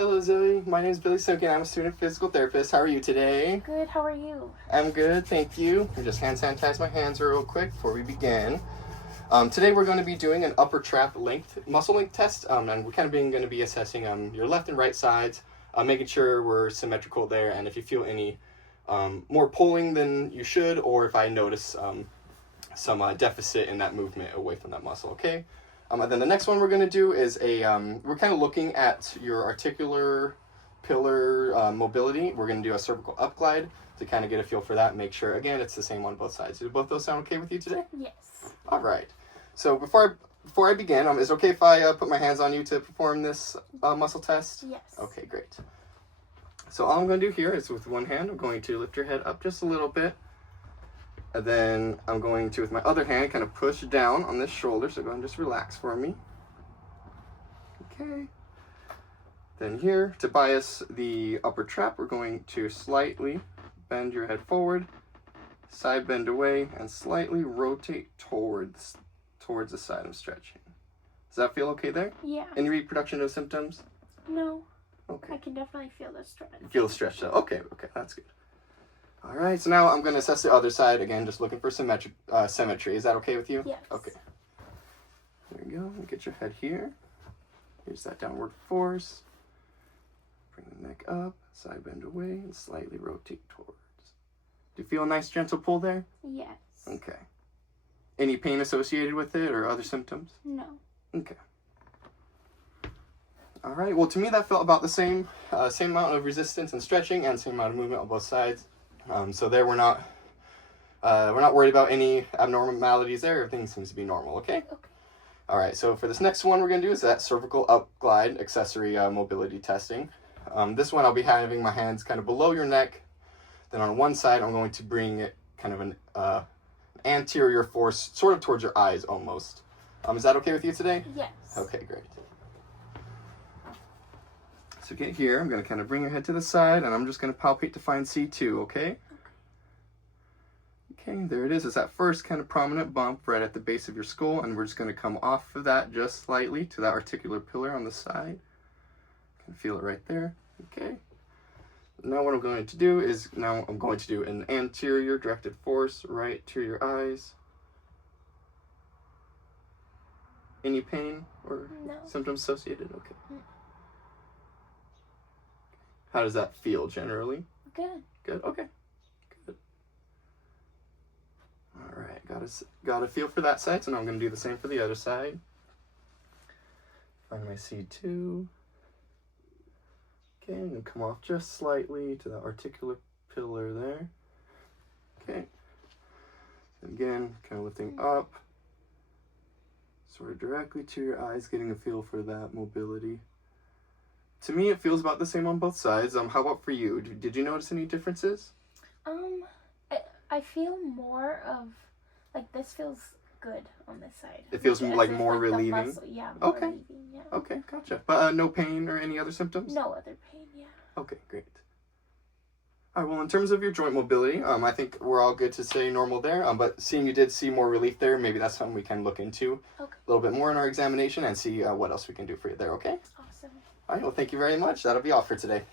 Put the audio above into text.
Hello Zoe, my name is Billy Sokin. I'm a student physical therapist. How are you today? Good, how are you? I'm good, thank you. I'll just hand sanitize my hands real quick before we begin. Today we're going to be doing an upper trap length, muscle length test, and we're kind of going to be assessing your left and right sides, making sure we're symmetrical there, and if you feel any more pulling than you should, or if I notice some deficit in that movement away from that muscle, okay? And then the next one we're going to do is we're kind of looking at your articular pillar mobility. We're going to do a cervical upglide to kind of get a feel for that and make sure, again, it's the same on both sides. Do both those sound okay with you today? Yes. All right. So before I begin, is it okay if I put my hands on you to perform this muscle test? Yes. Okay, great. So all I'm going to do here is with one hand, I'm going to lift your head up just a little bit. And then I'm going to, with my other hand, kind of push down on this shoulder. So go ahead and just relax for me. Okay. Then here, to bias the upper trap, we're going to slightly bend your head forward, side bend away, and slightly rotate towards the side I'm stretching. Does that feel okay there? Yeah. Any reproduction of symptoms? No. Okay. I can definitely feel the stretch. Feel the stretch though. Okay, that's good. All right, so now I'm going to assess the other side. Again, just looking for symmetry. Is that okay with you? Yes. Okay. There you go. Get your head here. Use that downward force. Bring the neck up, side bend away, and slightly rotate towards. Do you feel a nice gentle pull there? Yes. Okay. Any pain associated with it or other symptoms? No. Okay. All right. Well, to me, that felt about the same amount of resistance and stretching, and same amount of movement on both sides. So there, we're not worried about any abnormalities there. Everything seems to be normal. Okay. Okay. All right. So for this next one, we're gonna do is that cervical upglide accessory mobility testing. This one, I'll be having my hands kind of below your neck. Then on one side, I'm going to bring it kind of an anterior force, sort of towards your eyes almost. Is that okay with you today? Yes. Okay, great. So get here, I'm going to kind of bring your head to the side, and I'm just going to palpate to find C2, okay? Okay, there it is. It's that first kind of prominent bump right at the base of your skull, and we're just going to come off of that just slightly to that articular pillar on the side. Can feel it right there. Okay. Now what I'm going to do is, I'm going to do an anterior directed force right to your eyes. Any pain or symptoms associated? Okay. How does that feel generally? Good. Good. Okay. Good. All right. Got a feel for that side, so now I'm going to do the same for the other side. Find my C2. Okay, and come off just slightly to the articular pillar there. Okay. Again, kind of lifting up, sort of directly to your eyes, getting a feel for that mobility. To me, it feels about the same on both sides. How about for you? Did you notice any differences? I feel more of, like, this feels good on this side. It feels like more relieving? Muscle, yeah, more okay. relieving, yeah. Okay, gotcha. But no pain or any other symptoms? No other pain, yeah. Okay, great. All right, well, in terms of your joint mobility, I think we're all good to say normal there. But seeing you did see more relief there, maybe that's something we can look into a little bit more in our examination and see what else we can do for you there, okay? Awesome. All right, well, thank you very much. That'll be all for today.